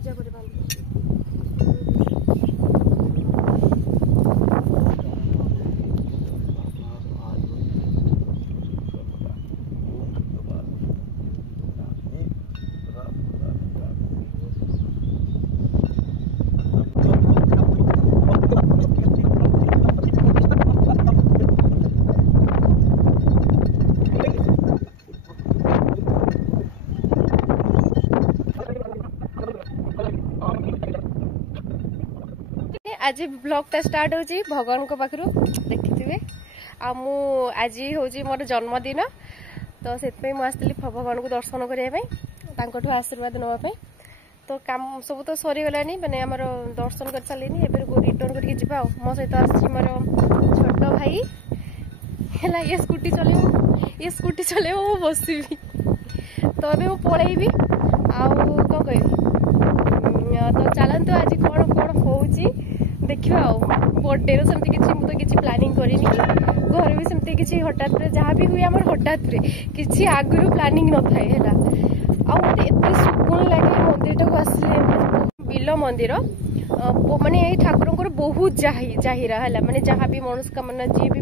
पूजा करे आज blog start हो भगवान को पाखु देखिथे आज हूँ मोर जन्मदिन तो से आसती भगवान को दर्शन करने आशीर्वाद नापी तो काम सब तो सरीगलानी मैंने आम दर्शन कर सारे रिटर्न करके जावा मो सहित मोर छोट भाई है ये स्कूटी चल बसबी तो अभी मु पलैबी आउ कौन कह तो चलतु आज कौन कौन हो देखा बर्थडे सेमती किसी प्लानिंग करनी घर भी सेमती किसी हठात जहाँ भी हुए आम हठात किसी आगु प्लानिंग न थाए है मत एत सुकून लगे मंदिर टाक आसिले बिल मंदिर माने ठाकुर बहुत जाहिरा है माने जहाँ भी मनस्कामना जी भी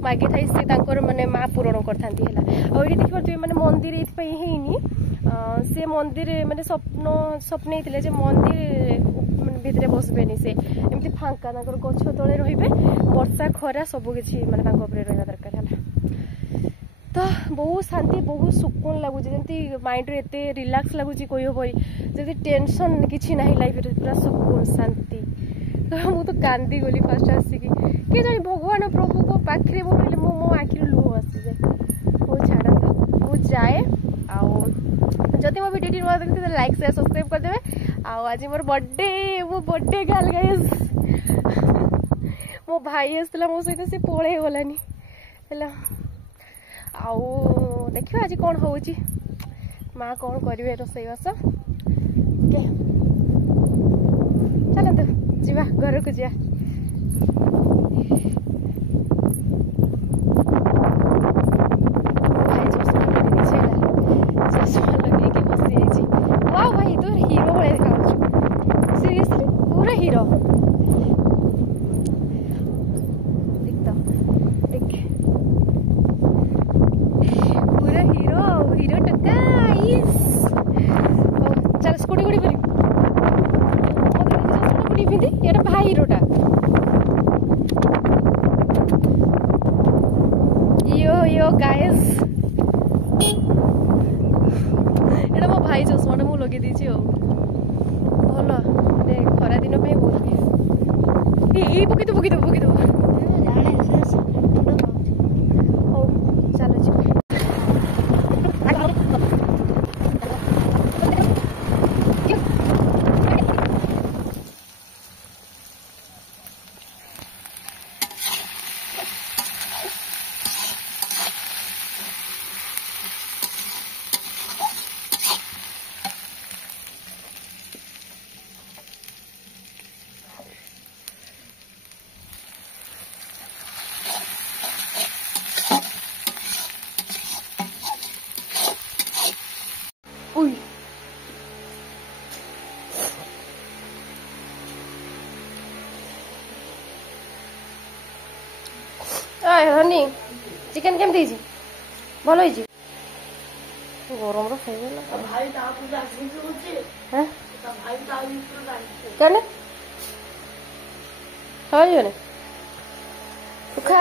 मागी थाई सी माने माँ पूरण करता देखिए माने मंदिर ये से मंदिर माने स्वप्न मंदिर भितर बसबेनी से एमती फांका गछ तले रे वर्षा खरा सबकि माने रहा दरकार है तो बहुत शांति बहुत सुकून लगुच जमी माइंड रे एते रिलैक्स लगुच कोई हम जब टेंशन किसी ना लाइफ पूरा सुकून शांति तो मु तो कांदी गली फास्ट आसिकी किए जानी भगवान प्रभु को पाखे बोले मो आखिर लुह आसी जाए वो छाड़ू मु जाए जदि मो वीडियो नुआ देखते लाइक शेयर सब्सक्राइब करदे आज मोर बर्थडे मो बर्थडे गाल गाइस मो भाई आसला मो सहित से पळे गलानी हैला देखिए आज कौन हो माँ कौन करेंगे रोसईबास चलते जा घर को जा भाई तो हीरो भाई देखा सीरियसली पूरा हीरो देख पूरा हीरो टक्का चल स्कूटी गुड़ी फिर स्कूटी पिंधि ये भाई हीरोटा यो गाइस एटा मो भाई चश्माटा मु लगे दीची भल खरा दिन बहुत ये पकई दो हनी चिकेन केमती भल गरम खाई खा